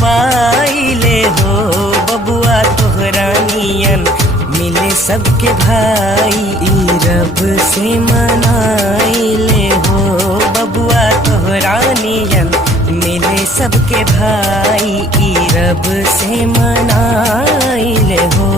पाइले हो बबुआ तोहरा नियन मिले सबके भाई ई रब से मनाइले हो बबुआ तोहरा नियन मिले सबके भाई ई रब से मनाइले हो।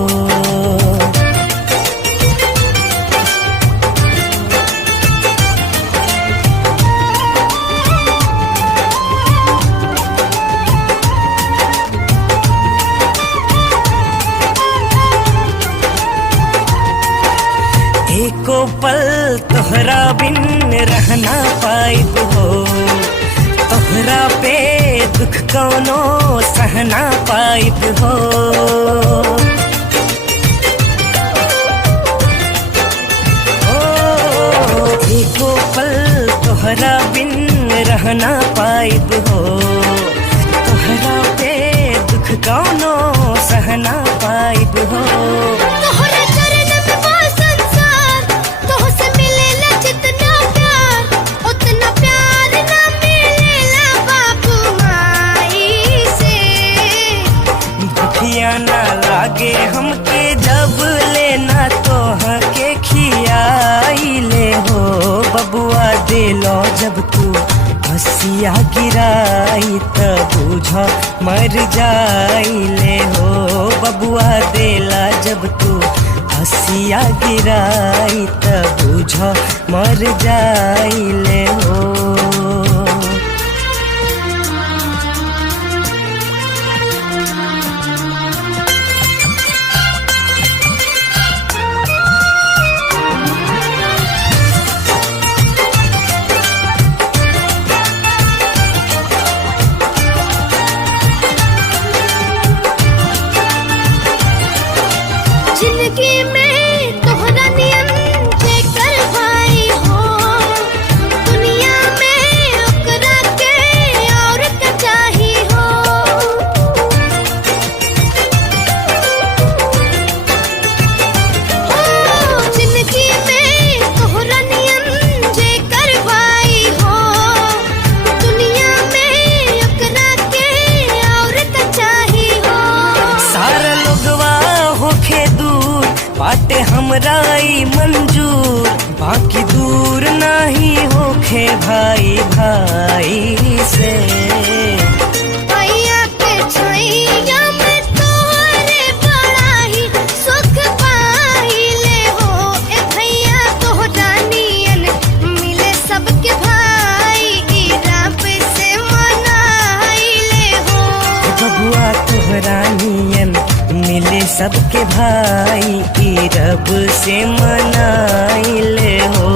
एको पल तोहरा बिन रहना पाइब हो तोहरा पे दुख कौनो सहना पाइब हो। एको पल तोहरा बिन रहना पाइब हो तोहरा पे दुख कौनो सहना पाइब हो। ना लागे हमके जब लेना तोह के खियाइले हो बबुआ दिलो जब तू हंसिया गिराई त बुझ मर जाइले हो बबुआ दिला जब तू हंसिया गिराई त बुझ मर जाइले हो। जिंदगी में तोहरा नियन जेकर भाई हो दुनिया में ओकरा के और का चाही हो। जिंदगी में तोहरा नियन जेकर भाई हो दुनिया में ओकरा के और का चाही हो। सारा लोगवा होखे दूर बाटे हमरा ई मंजूर बाकी दूर नहीं होखे भाई भाई से। भैया के छैया में तोहरे बड़ा ही सुख पाइले हो ए भैया तोहरा नियन मिले सबके भाई ई रब से मनाइले हो बबुआ तोहरा नियन मिले सबके भाई ई रब से मनाइले हो।